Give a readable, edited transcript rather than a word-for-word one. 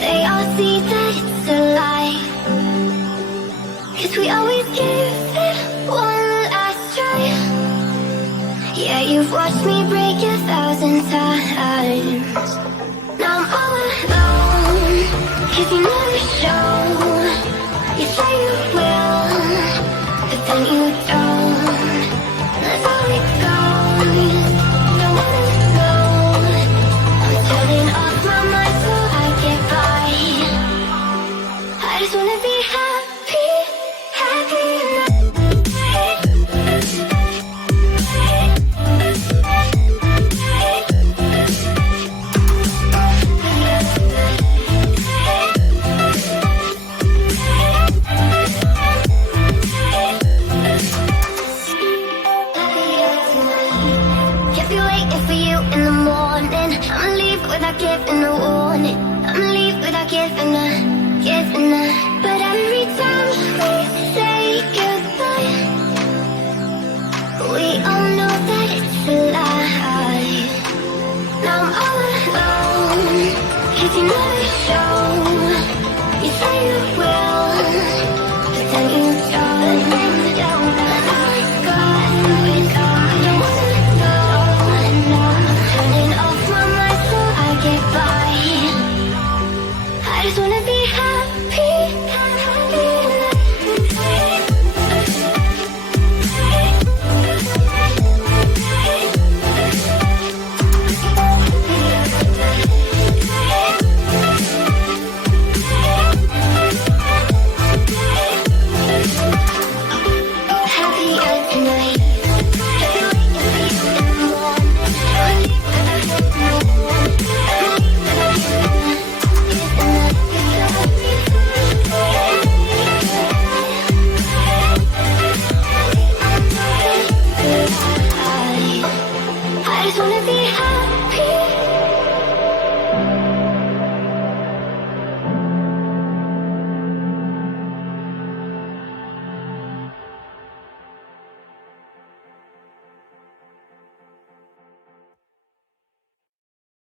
They all see that it's a lie, 'cause we always give it one last try. Yeah, you've watched me break 1,000 times. Now I'm all alone, 'cause you never show. You say you will, but then you don't. That's how it goes. No one will know. I'm turning off my mind so I get by. I just wanna be happy, happy enough. Kept you waiting for you in the morning. I'ma leave without giving a warning. I'ma leave without giving a. But every time we say goodbye, we all know that it's a lie. Now I'm all alone, 'cause you never show.